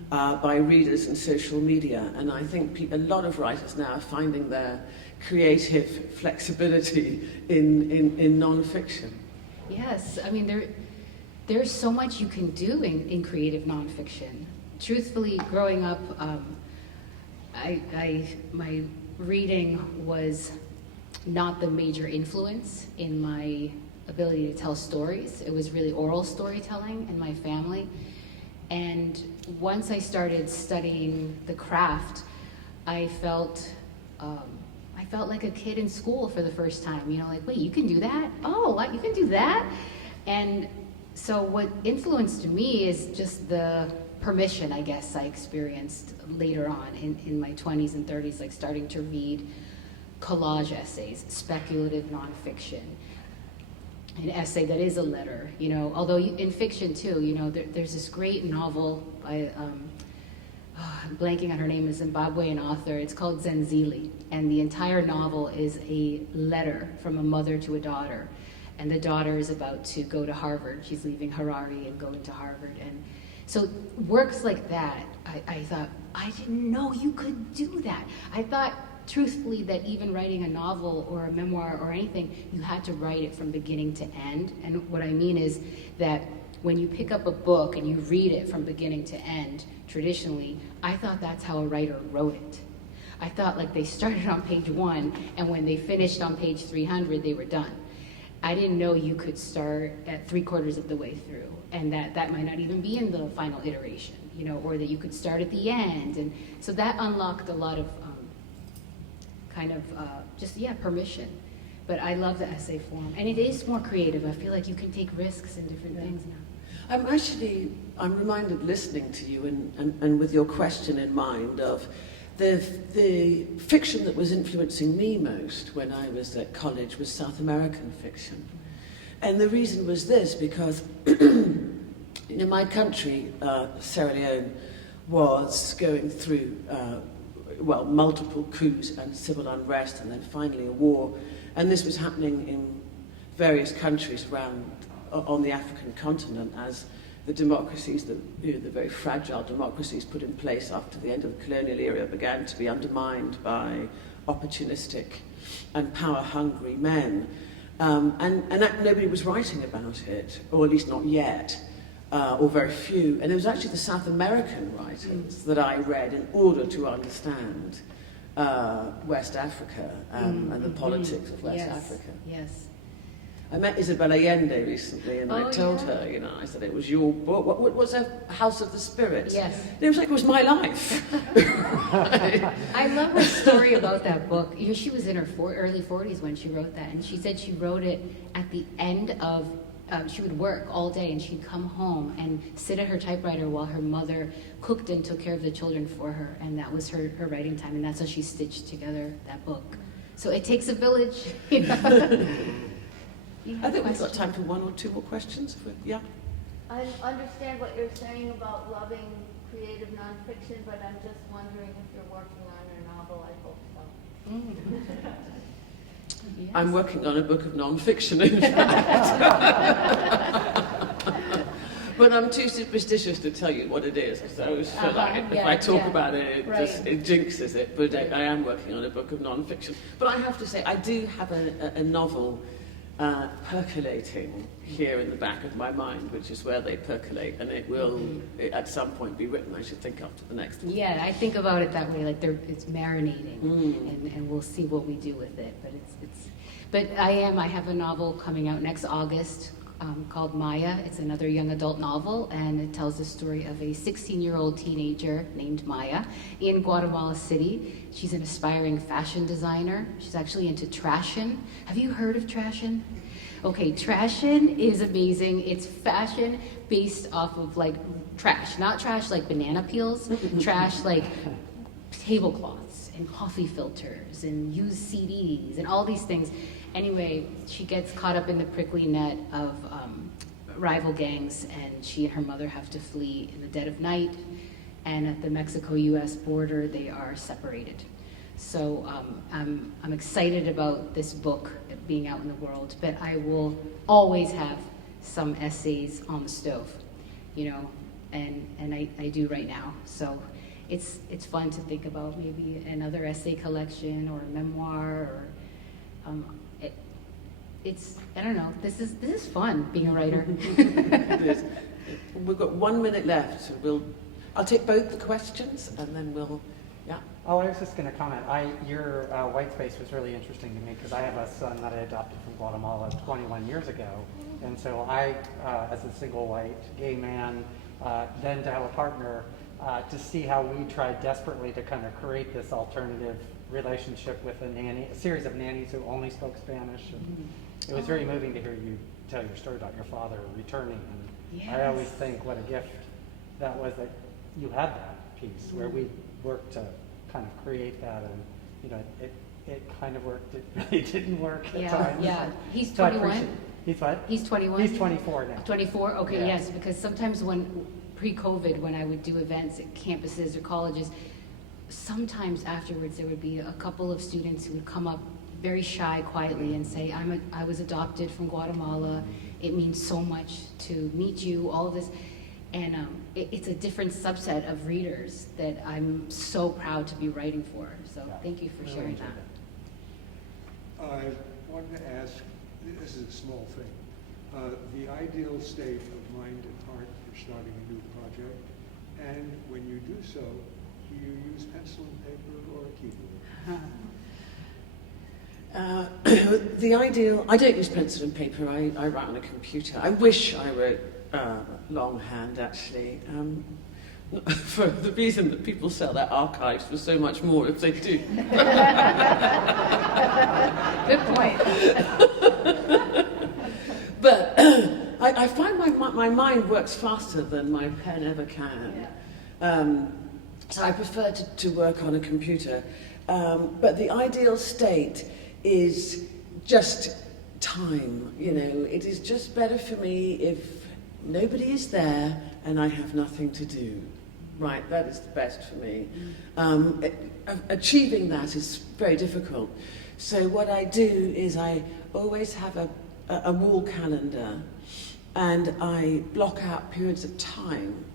by readers and social media, and I think a lot of writers now are finding their creative flexibility in non-fiction. Yes, I mean, there's so much you can do in creative nonfiction. Truthfully, growing up, my reading was not the major influence in my ability to tell stories. It was really oral storytelling in my family. And once I started studying the craft, I felt like a kid in school for the first time. You know, like, wait, you can do that? Oh, what, you can do that? And so what influenced me is just the permission, I guess, I experienced later on in my 20s and 30s, like starting to read collage essays, speculative nonfiction, an essay that is a letter, you know, although in fiction too, you know, there's this great novel by, I'm blanking on her name, a Zimbabwean author. It's called Zenzile, and the entire novel is a letter from a mother to a daughter, and the daughter is about to go to Harvard. She's leaving Harare and going to Harvard, and so works like that, I thought, I didn't know you could do that. I thought, truthfully, that even writing a novel or a memoir or anything, you had to write it from beginning to end. And what I mean is that when you pick up a book and you read it from beginning to end, traditionally, I thought that's how a writer wrote it. I thought like they started on page 1, and when they finished on page 300, they were done. I didn't know you could start at 3/4 of the way through, and that might not even be in the final iteration, you know, or that you could start at the end. And so that unlocked a lot of permission. But I love the essay form, and it is more creative. I feel like you can take risks in different things now. I'm reminded listening to you and with your question in mind of the fiction that was influencing me most when I was at college was South American fiction. And the reason was this, because in my country, Sierra Leone was going through multiple coups and civil unrest, and then finally a war. And this was happening in various countries around on the African continent as the democracies, the very fragile democracies put in place after the end of the colonial era began to be undermined by opportunistic and power-hungry men. And nobody was writing about it, or at least not yet. Or very few, and it was actually the South American writers that I read in order to understand West Africa and the politics of West Africa. Yes. I met Isabel Allende recently, and I told her, you know, I said, it was your book. What was a House of the Spirit? Yes. And it was like, it was my life. I love her story about that book. You know, she was in her early 40s when she wrote that, and she said she wrote it at the end of she would work all day, and she'd come home and sit at her typewriter while her mother cooked and took care of the children for her, and that was her writing time, and that's how she stitched together that book. So it takes a village, you know. I think we've got time for 1 or 2 more questions. Yeah. I understand what you're saying about loving creative nonfiction, but I'm just wondering if you're working on your novel. I hope so. Yes. I'm working on a book of non-fiction, in fact. But I'm too superstitious to tell you what it is, because I always feel like if I talk about it, it jinxes it. But I am working on a book of non-fiction. But I have to say, I do have a novel percolating here in the back of my mind, which is where they percolate, and it will at some point be written, I should think, after the next one. Yeah, I think about it that way, like it's marinating, and we'll see what we do with it. But I have a novel coming out next August called Maya. It's another young adult novel, and it tells the story of a 16-year-old teenager named Maya in Guatemala City. She's an aspiring fashion designer. She's actually into trashion. Have you heard of trashion? Okay, trashion is amazing. It's fashion based off of like trash, not trash like banana peels, trash like tablecloths and coffee filters and used CDs and all these things. Anyway, she gets caught up in the prickly net of rival gangs, and she and her mother have to flee in the dead of night. And at the Mexico-U.S. border, they are separated. So I'm excited about this book being out in the world, but I will always have some essays on the stove, you know, and I do right now. So it's fun to think about maybe another essay collection or a memoir, or it's I don't know. This is fun being a writer. It is. We've got 1 minute left, so I'll take both the questions and then we'll, yeah. Oh, I was just going to comment. Your white space was really interesting to me because I have a son that I adopted from Guatemala 21 years ago. And so I, as a single white gay man, then to have a partner, to see how we tried desperately to kind of create this alternative relationship with a series of nannies who only spoke Spanish. And it was very moving to hear you tell your story about your father returning. And Yes. I always think what a gift that was that you had that piece where we worked to kind of create that, and you know it kind of worked. It really didn't work at times. Yeah. He's So I 21. appreciate- He's what? He's 21. He's 24 now. 24? Okay, Yeah. yes, because sometimes when, pre-COVID, when I would do events at campuses or colleges, sometimes afterwards there would be a couple of students who would come up very shy, quietly, and say, I was adopted from Guatemala. It means so much to meet you, all of this. And it's a different subset of readers that I'm so proud to be writing for. So Yeah. thank you for Really sharing enjoyed that. it. I wanted to ask, this is a small thing, the ideal state of mind and heart for starting a new project, and when you do so, do you use pencil and paper or a keyboard? The ideal, I don't use pencil and paper, I write on a computer. I wish I wrote longhand, actually, for the reason that people sell their archives for so much more if they do. Good point. But I find my mind works faster than my pen ever can. So I prefer to work on a computer. But the ideal state is just time, you know. It is just better for me if nobody is there and I have nothing to do. Right, that is the best for me. Achieving that is very difficult. So what I do is I always have a wall calendar, and I block out periods of time.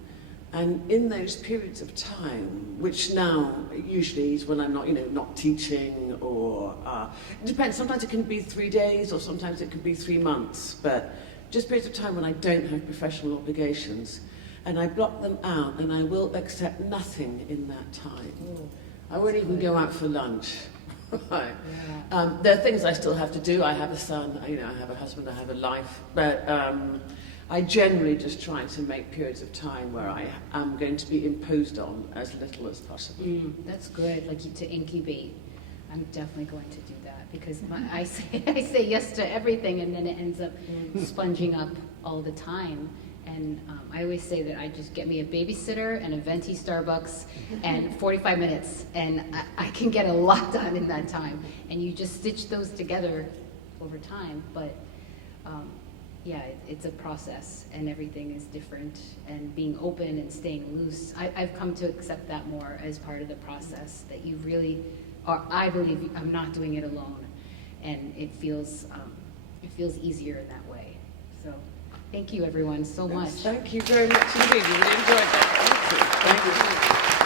And in those periods of time, which now usually is when I'm not teaching, or it depends. Sometimes it can be 3 days, or sometimes it can be 3 months. But just periods of time when I don't have professional obligations, and I block them out, and I will accept nothing in that time. I won't even go out for lunch. Right. There are things I still have to do. I have a son. I have a husband. I have a life, but. I generally just try to make periods of time where I am going to be imposed on as little as possible. That's good, like to incubate. I'm definitely going to do that because I say yes to everything, and then it ends up sponging up all the time. And I always say that I just get me a babysitter and a venti Starbucks and 45 minutes, and I can get a lot done in that time. And you just stitch those together over time, but. Yeah, it's a process, and everything is different, and being open and staying loose. I've come to accept that more as part of the process, that you really are, I believe I'm not doing it alone, and it feels easier in that way. So thank you everyone so much. Thank you very much indeed. We really enjoyed that. Thank you. Thank you.